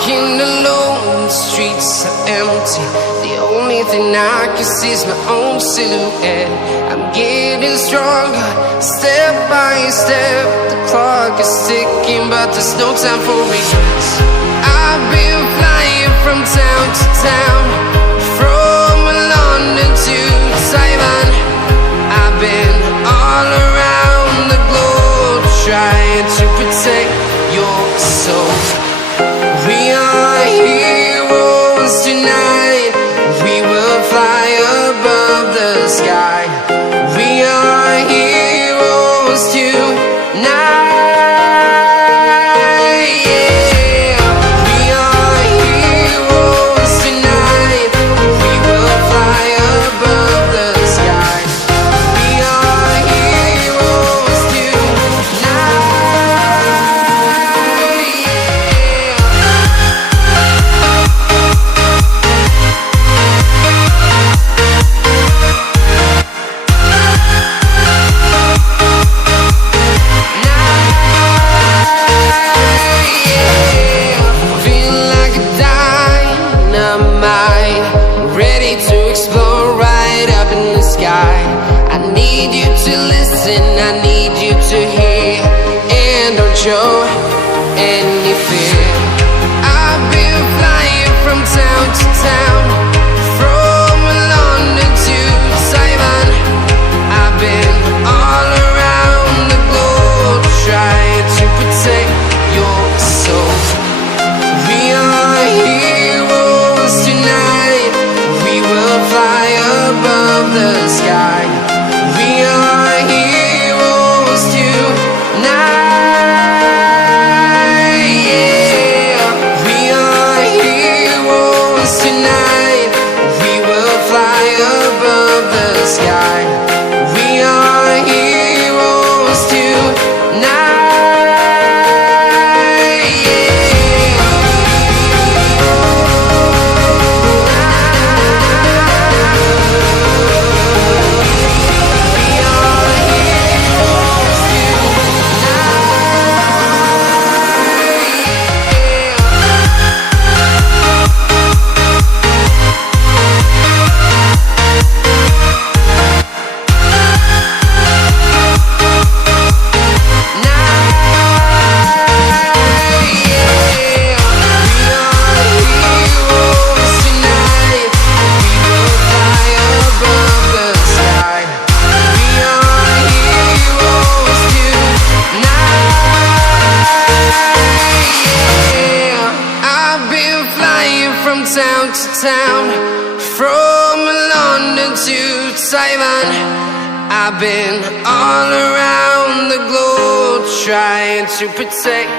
walking alone, the streets are empty. The only thing I can see is my own silhouette. I'm getting stronger, step by step. The clock is ticking, but there's no time for regrets. I've been flying from town to town, from London to Taiwan. I've been all around the globe, trying to protect your soul. We are heroes tonight. We will fly above the sky. We are heroes tonight. Yeah. We are heroes tonight. We will fly above the sky. We are heroes tonight. Ready to explore right up in the sky. I need you to listen, I need you to hear, and don't show any fear. I've been flying from town to town, from London to Taiwan. I've been all around the globe, trying to protect your soul. We are heroes tonight. We will fly above the sky. We are heroes tonight. Yeah. We are heroes tonight. We will fly above the sky. We are heroes tonight. From town to town, from London to Taiwan. I've been all around the globe, trying to protect